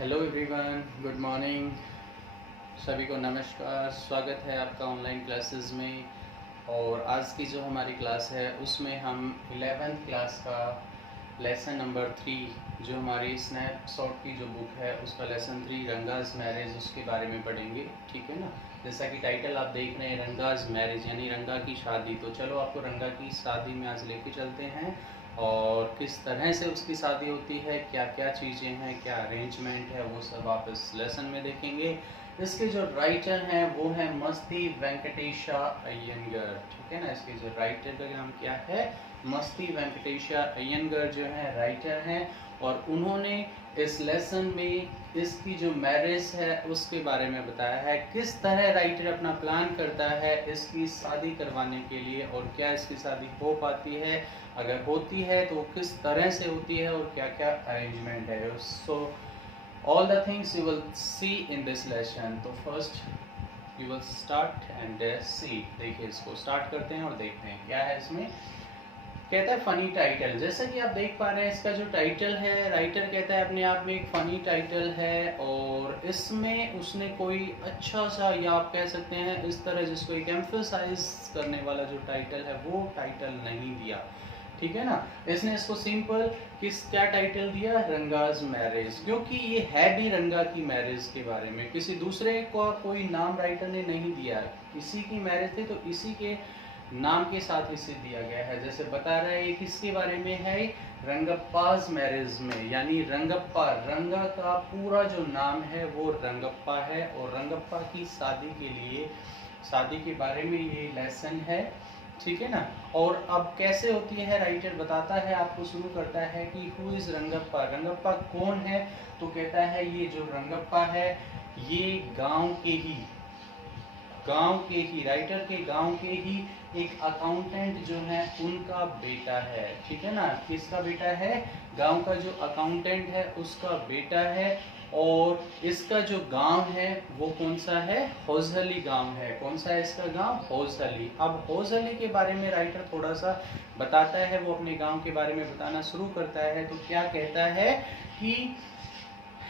Hello everyone, good morning. सभी को नमस्कार। स्वागत है आपका ऑनलाइन क्लासेस में। और आज की जो हमारी क्लास है उसमें हम 11th क्लास का लेसन नंबर 3 जो हमारी स्नैपशॉट की जो बुक है उसका लेसन 3 रंगाज मैरिज उसके बारे में पढ़ेंगे। ठीक है ना। जैसा कि टाइटल आप देख रहे हैं रंगाज मैरिज यानी रंगा की शादी। तो चलो आपको रंगा की शादी में आज लेके चलते हैं और किस तरह से उसकी शादी होती है, क्या क्या चीज़ें हैं, क्या अरेंजमेंट है, वो सब आप इस लेसन में देखेंगे। इसके जो राइटर हैं वो है मस्ती वेंकटेशा अय्यंगर। ठीक है ना। इसके जो राइटर का नाम क्या है, मस्ती वेंकटेशा अय्यंगर जो है राइटर हैं। और उन्होंने इस लेसन में इसकी जो मैरिज है उसके बारे में बताया है, किस तरह राइटर अपना प्लान करता है इसकी शादी करवाने के लिए और क्या इसकी शादी हो पाती है, अगर होती है तो किस तरह से होती है और क्या क्या अरेंजमेंट है। So all the things you will see in this lesson. तो first you will start and see. देखिए इसको स्टार्ट करते हैं और देखते हैं क्या है इसमें। कहता है फनी टाइटल। जैसा कि आप देख पा रहे हैं इसका जो टाइटल है, राइटर कहता है अपने आप में एक फनी टाइटल है और इसमें उसने कोई अच्छा सा या आप कह सकते हैं इस तरह जिसको एक एम्फसाइज करने वाला जो टाइटल है वो टाइटल नहीं दिया। ठीक है ना। इसने इसको सिंपल क्या टाइटल दिया, रंगाज मैरिज, क्योंकि ये है भी रंगा की मैरिज के बारे में। किसी दूसरे को कोई नाम राइटर ने नहीं दिया, किसी की मैरिज थी तो इसी के नाम के साथ इसे दिया गया है। जैसे बता रहे हैं किसके बारे में है, रंगप्पाज मैरिज में, यानी रंगप्पा, रंगा का पूरा जो नाम है वो रंगप्पा है और रंगप्पा की शादी के लिए, शादी के बारे में ये लेसन है। ठीक है ना। और अब कैसे होती है राइटर बताता है, आपको शुरू करता है कि हु इज रंगप्पा, रंगप्पा कौन है। तो कहता है ये जो रंगप्पा है ये गांव के ही राइटर के गांव के ही एक अकाउंटेंट जो है उनका बेटा है। ठीक है ना। किसका बेटा है, गांव का जो अकाउंटेंट है उसका बेटा है। और इसका जो गांव है वो कौन सा है, होजहली गांव है। कौन सा है इसका गांव, होजहली। अब होजहली के बारे में राइटर थोड़ा सा बताता है, वो अपने गांव के बारे में बताना शुरू करता है। तो क्या कहता है कि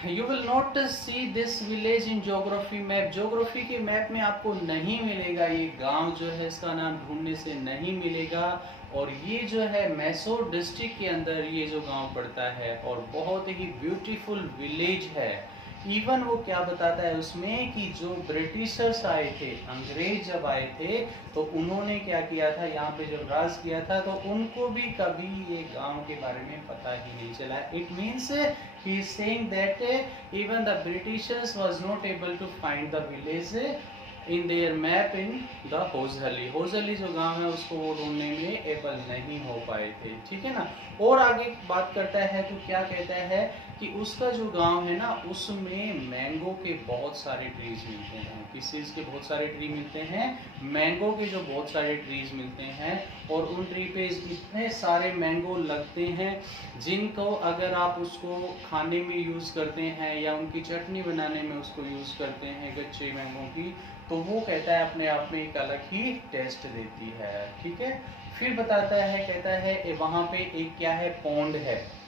you will not see this village in geography map. Geography के मैप में आपको नहीं मिलेगा, ये गांव जो है इसका नाम ढूंढने से नहीं मिलेगा। और ये जो है मैसूर डिस्ट्रिक्ट के अंदर ये जो गांव पड़ता है और बहुत ही ब्यूटीफुल विलेज है। इवन वो क्या बताता है उसमें कि जो ब्रिटिशर्स आए थे, अंग्रेज जब आए थे तो उन्होंने क्या किया था, यहाँ पे जब राज किया था तो उनको भी कभी ये गांव के बारे में पता ही नहीं चला। It means he is saying that even the Britishers was not able to find the village in their map in the होजहली। होजहली जो गांव है उसको वो ढूंढने में एबल नहीं हो पाए थे। ठीक है ना। और आगे बात करता है तो क्या कहता है कि उसका जो गांव है ना उसमें मैंगो के बहुत सारे ट्रीज मिलते हैं। किस चीज़ के बहुत सारे ट्री मिलते हैं, मैंगो के जो बहुत सारे ट्रीज मिलते हैं। और उन ट्री पे इतने सारे मैंगो लगते हैं जिनको अगर आप उसको खाने में यूज़ करते हैं या उनकी चटनी बनाने में उसको यूज़ करते हैं कच्चे मैंगो की, तो वो कहता है अपने आप में एक अलग ही टेस्ट देती है। ठीक है। फिर बताता है, कहता है वहाँ पे एक क्या है, पौंड है,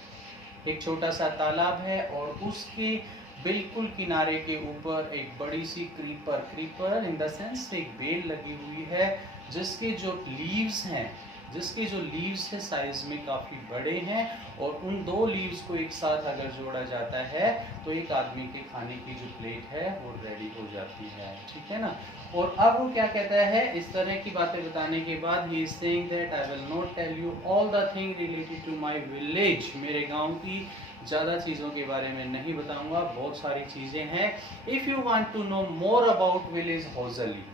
एक छोटा सा तालाब है और उसके बिल्कुल किनारे के ऊपर एक बड़ी सी क्रीपर इन द सेंस एक बेल लगी हुई है जिसके जो लीव्स हैं, है साइज में काफ़ी बड़े हैं। और उन दो लीव्स को एक साथ अगर जोड़ा जाता है तो एक आदमी के खाने की जो प्लेट है वो रेडी हो जाती है। ठीक है ना। और अब वो क्या कहता है, इस तरह की बातें बताने के बाद ही is saying that I will not tell you all the thing related to my village. मेरे गांव की ज़्यादा चीज़ों के बारे में नहीं बताऊंगा, बहुत सारी चीज़ें हैं। If you want to know more about village Hosahalli,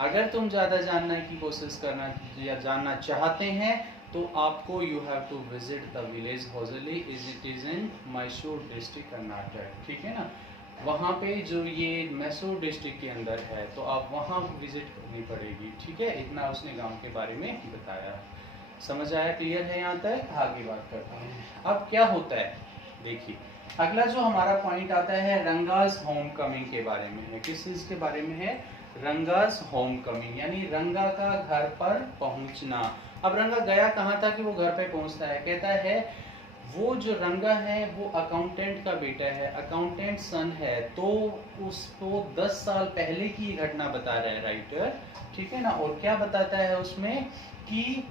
अगर तुम ज़्यादा जानने की कोशिश करना या जानना चाहते हैं तो आपको you have to visit the village Hosahalli. It is in Mysore district Karnataka. ठीक है ना। वहाँ पे जो ये मैसूर डिस्ट्रिक्ट के अंदर है तो आप वहाँ विजिट करनी पड़ेगी। ठीक है। इतना उसने गांव के बारे में बताया। समझ आया, क्लियर है यहाँ तक। आगे बात करता हूँ अब क्या होता है। देखिए अगला जो हमारा पॉइंट आता है रंगाज होम कमिंग के बारे में है। किस चीज़ के बारे में है, रंगाज होम कमिंग, यानी रंगा का घर पर पहुंचना। अब रंगा गया कहाँ था कि वो घर पे पहुंचता है। कहता है वो जो रंगा है वो अकाउंटेंट का बेटा है, अकाउंटेंट सन है, तो उसको 10 साल पहले की घटना बता रहा है राइटर, ठीक है ना। और क्या बताता है उसमें कि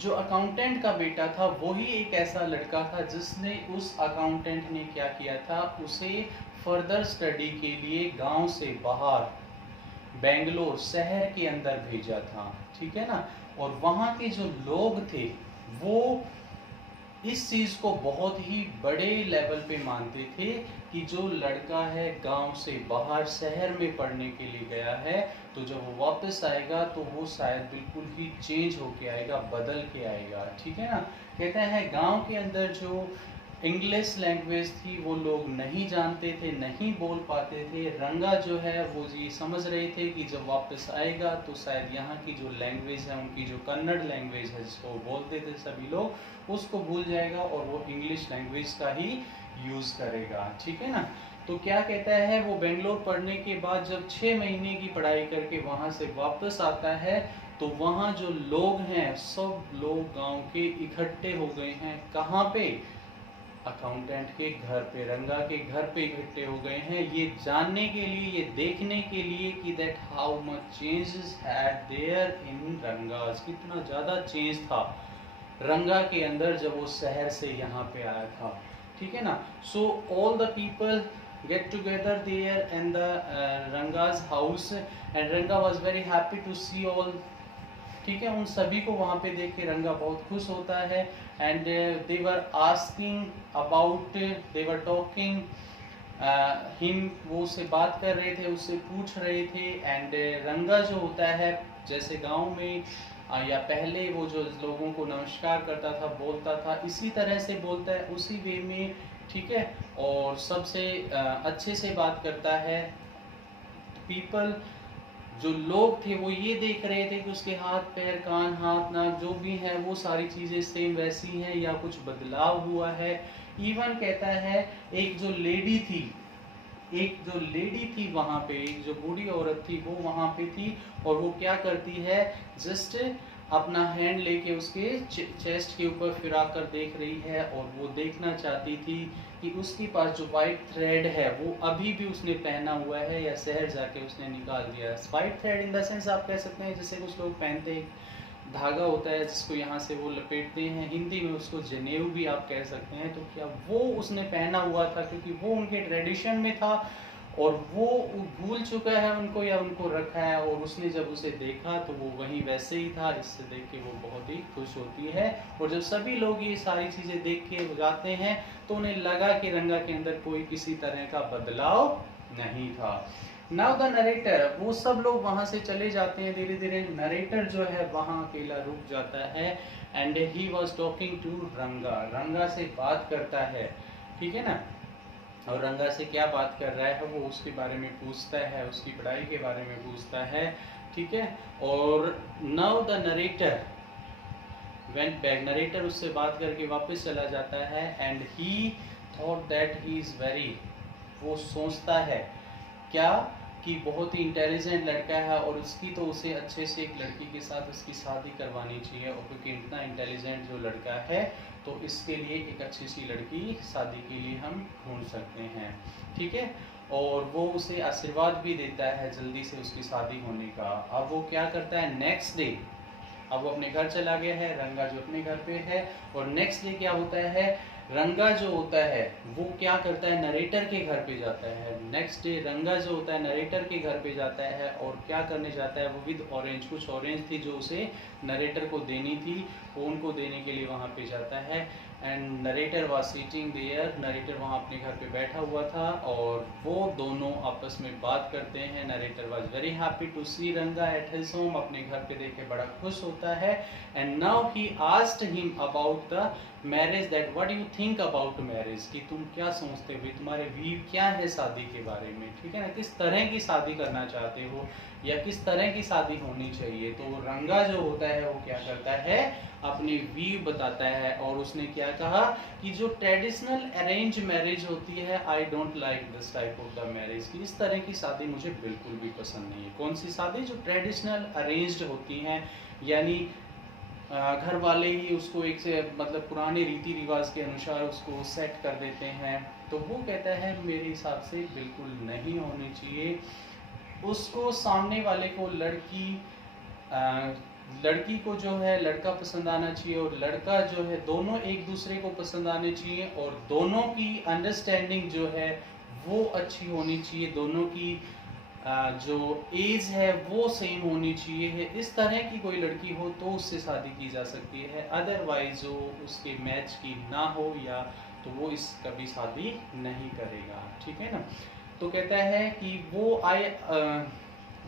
जो अकाउंटेंट का बेटा था वही एक ऐसा लड़का था जिसने, उस अकाउंटेंट ने क्या किया था, उसे फर्दर स्टडी के लिए गांव से बाहर बेंगलोर शहर के अंदर भेजा था, ठीक है ना। और वहां के जो लोग थे वो इस चीज को बहुत ही बड़े लेवल पे मानते थे कि जो लड़का है गांव से बाहर शहर में पढ़ने के लिए गया है, तो जब वो वापस आएगा तो वो शायद बिल्कुल ही चेंज होके आएगा, बदल के आएगा, ठीक है ना। कहते हैं गांव के अंदर जो इंग्लिश लैंग्वेज थी वो लोग नहीं जानते थे, नहीं बोल पाते थे। रंगा जो है वो ये समझ रहे थे कि जब वापस आएगा तो शायद यहाँ की जो लैंग्वेज है, उनकी जो कन्नड़ लैंग्वेज है जिसको बोलते थे सभी लोग, उसको भूल जाएगा और वो इंग्लिश लैंग्वेज का ही यूज करेगा, ठीक है ना। तो क्या कहता है, वो बेंगलोर पढ़ने के बाद जब 6 महीने की पढ़ाई करके वहां से वापस आता है, तो वहां जो लोग हैं सब लोग गांव के इकट्ठे हो गए हैं। कहाँ पे? अकाउंटेंट के घर पे, रंगा के घर पे इकट्ठे हो गए हैं, ये जानने के लिए, ये देखने के लिए कि that how much changes had there in Rangas, कितना ज्यादा चेंज था रंगा के अंदर जब वो शहर से यहाँ पे आया था, ठीक है ना। सो all the people get together there in the Ranga's house and Ranga was very happy to see all, ठीक है। उन सभी को वहां पे देख के रंगा बहुत खुश होता है। And they were asking about, they were talking him, वो उससे बात कर रहे थे, उससे पूछ रहे थे। एंड रंगा जो होता है, जैसे गांव में या पहले वो जो लोगों को नमस्कार करता था, बोलता था, इसी तरह से बोलता है, उसी वे में, ठीक है। और सबसे अच्छे से बात करता है। पीपल, जो लोग थे वो ये देख रहे थे कि उसके हाथ पैर, कान, हाथ, नाक जो भी है वो सारी चीजें सेम वैसी हैं या कुछ बदलाव हुआ है। इवन कहता है एक जो लेडी थी वहां पे, एक जो बूढ़ी औरत थी वो वहां पे थी, और वो क्या करती है, जस्ट अपना हैंड लेके उसके चेस्ट के ऊपर फिरा कर देख रही है, और वो देखना चाहती थी कि उसके पास जो वाइट थ्रेड है वो अभी भी उसने पहना हुआ है या शहर जाके उसने निकाल दिया है। White thread in the sense आप कह सकते हैं जैसे कुछ लोग पहनते हैं, धागा होता है जिसको यहाँ से वो लपेटते हैं, हिंदी में उसको जनेऊ भी आप कह सकते हैं। तो क्या वो उसने पहना हुआ था, क्योंकि वो उनके ट्रेडिशन में था और वो भूल चुका है उनको या उनको रखा है, और उसने जब उसे देखा तो वो वहीं वैसे ही था। इससे देख के वो बहुत ही खुश होती है। और जब सभी लोग ये सारी चीजें देख के जाते हैं तो उन्हें लगा कि रंगा के अंदर कोई किसी तरह का बदलाव नहीं था। नाउ द नरेटर, वो सब लोग वहां से चले जाते हैं धीरे धीरे। नरेटर जो है वहां अकेला रुक जाता है। And he was talking to Ranga, Ranga से बात करता है, ठीक है ना। और रंगा से क्या बात कर रहा है, वो उसके बारे में पूछता है, उसकी पढ़ाई के बारे में पूछता है, ठीक है। और now the narrator went back, narrator उससे बात करके वापस चला जाता है। And he thought that he is very, वो सोचता है क्या, कि बहुत ही इंटेलिजेंट लड़का है और उसकी तो उसे अच्छे से एक लड़की के साथ उसकी शादी करवानी चाहिए, और क्योंकि इतना इंटेलिजेंट जो लड़का है तो इसके लिए एक अच्छी सी लड़की शादी के लिए हम ढूंढ सकते हैं, ठीक है। और वो उसे आशीर्वाद भी देता है जल्दी से उसकी शादी होने का। अब वो क्या करता है, नेक्स्ट डे, अब वो अपने घर चला गया है, रंगा जो अपने घर पे है। और नेक्स्ट डे क्या होता है, रंगा जो होता है वो क्या करता है, नरेटर के घर पे जाता है। नेक्स्ट डे रंगा जो होता है नरेटर के घर पे जाता है, और क्या करने जाता है, वो विद ऑरेंज, कुछ ऑरेंज थी जो उसे नरेटर को देनी थी, वो उनको देने के लिए वहाँ पे जाता है। And narrator was sitting there, narrator वहाँ अपने घर पे बैठा हुआ था, और वो दोनों आपस में बात करते हैं। Narrator was very happy to see Ranga at his home, अपने घर पे देख के बड़ा खुश होता है। And now he asked him about the marriage, that what you think about marriage, कि तुम क्या सोचते हो, तुम्हारे व्यू क्या है शादी के बारे में, ठीक है ना, किस तरह की शादी करना चाहते हो या किस तरह की शादी होनी चाहिए। तो रंगा जो होता है वो क्या करता है, अपनी व्यू बताता है। और उसने क्या कहा कि जो ट्रेडिशनल अरेंज मैरिज होती है, I don't like this type of the marriage, कि इस तरह की शादी मुझे बिल्कुल भी पसंद नहीं है। कौन सी शादी, जो ट्रेडिशनल अरेंज्ड होती हैं, यानी घर वाले ही उसको एक से मतलब पुराने रीति रिवाज के अनुसार उसको सेट कर देते हैं, तो वो कहता है मेरे हिसाब से बिल्कुल नहीं होनी चाहिए। उसको सामने वाले को लड़की को जो है लड़का पसंद आना चाहिए और लड़का जो है, दोनों एक दूसरे को पसंद आने चाहिए और दोनों की अंडरस्टैंडिंग जो है वो अच्छी होनी चाहिए, दोनों की जो एज है वो सेम होनी चाहिए है। इस तरह की कोई लड़की हो तो उससे शादी की जा सकती है, अदरवाइज जो उसके मैच की ना हो या तो वो इस कभी शादी नहीं करेगा, ठीक है ना। तो कहता है कि वो I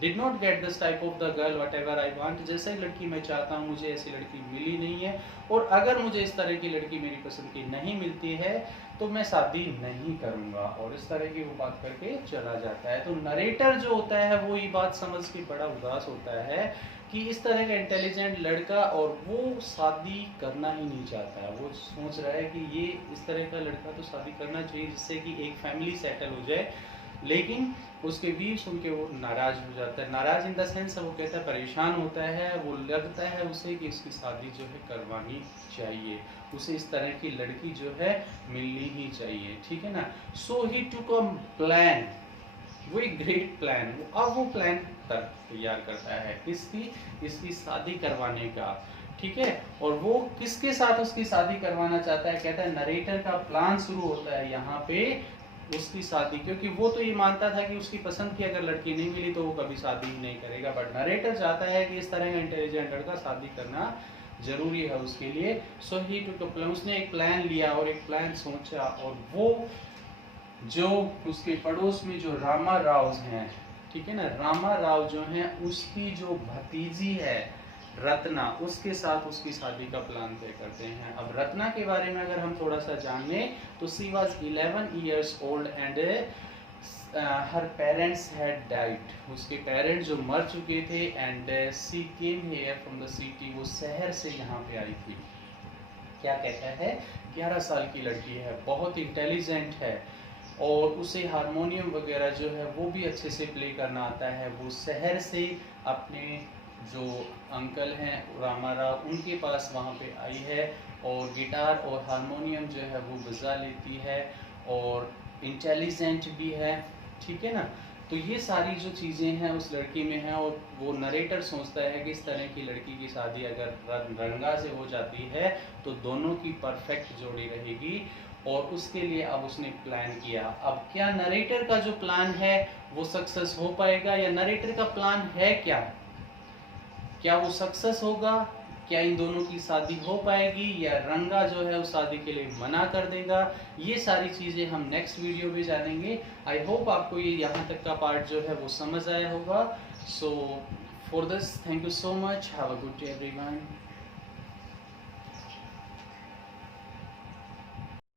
did not get this type of the girl what ever I want, जैसे लड़की मैं चाहता हूँ मुझे ऐसी लड़की मिली नहीं है, और अगर मुझे इस तरह की लड़की मेरी पसंद की नहीं मिलती है तो मैं शादी नहीं करूँगा, और इस तरह की वो बात करके चला जाता है। तो नरेटर जो होता है वो ये बात समझ के बड़ा उदास होता है कि इस तरह का इंटेलिजेंट लड़का, और वो शादी करना ही नहीं चाहता है, वो सोच रहा है कि ये इस तरह का लड़का तो शादी करना चाहिए जिससे कि एक फैमिली सेटल हो जाए, लेकिन उसके बीच सुन के वो नाराज हो जाता है। नाराज इन द सेंस वो कहता है परेशान होता है, वो लगता है उसे कि इसकी शादी जो है करवानी चाहिए, उसे इस तरह की लड़की जो है मिलनी ही चाहिए, ठीक है ना। सो ही टुक अ प्लान, वो एक ग्रेट प्लान, अब वो प्लान तैयार करता है इसकी शादी करवाने का, ठीक है। और वो किसके साथ उसकी शादी करवाना चाहता है, कहता है नरेटर का प्लान शुरू होता है यहाँ पे उसकी शादी, क्योंकि वो तो ये मानता था कि उसकी पसंद की अगर लड़की नहीं मिली तो वो कभी शादी ही नहीं करेगा, बट नरेटर चाहता है कि इस तरह का इंटेलिजेंट लड़का शादी करना जरूरी है उसके लिए। सो ही टुक अ प्लान, उसने एक प्लान लिया और एक प्लान सोचा, और वो जो उसके पड़ोस में जो रामा राव हैं, ठीक है ना, रामा राव जो हैं उसकी जो भतीजी है रत्ना, उसके साथ उसकी शादी का प्लान तय करते हैं। अब रत्ना के बारे में अगर हम थोड़ा सा जाने तो she was 11 years old and her parents had died, उसके पेरेंट्स जो मर चुके थे, and she came here from the city, वो शहर से यहाँ पे आई थी। क्या कहता है, 11 साल की लड़की है, बहुत इंटेलिजेंट है, और उसे हारमोनियम वगैरह जो है वो भी अच्छे से प्ले करना आता है। वो शहर से अपने जो अंकल हैं रामा राव उनके पास वहाँ पे आई है, और गिटार और हारमोनियम जो है वो बजा लेती है, और इंटेलिजेंट भी है, ठीक है ना। तो ये सारी जो चीज़ें हैं उस लड़की में हैं, और वो नरेटर सोचता है कि इस तरह की लड़की की शादी अगर रंगा से हो जाती है तो दोनों की परफेक्ट जोड़ी रहेगी, और उसके लिए अब उसने प्लान किया। अब क्या नरेटर का जो प्लान है वो सक्सेस हो पाएगा, या नरेटर का प्लान है क्या वो सक्सेस होगा, क्या इन दोनों की शादी हो पाएगी, या रंगा जो है उस शादी के लिए मना कर देगा, ये सारी चीज़ें हम नेक्स्ट वीडियो में जानेंगे। आई होप आपको ये यहाँ तक का पार्ट जो है वो समझ आया होगा। So for this thank you so much, have a good day everyone.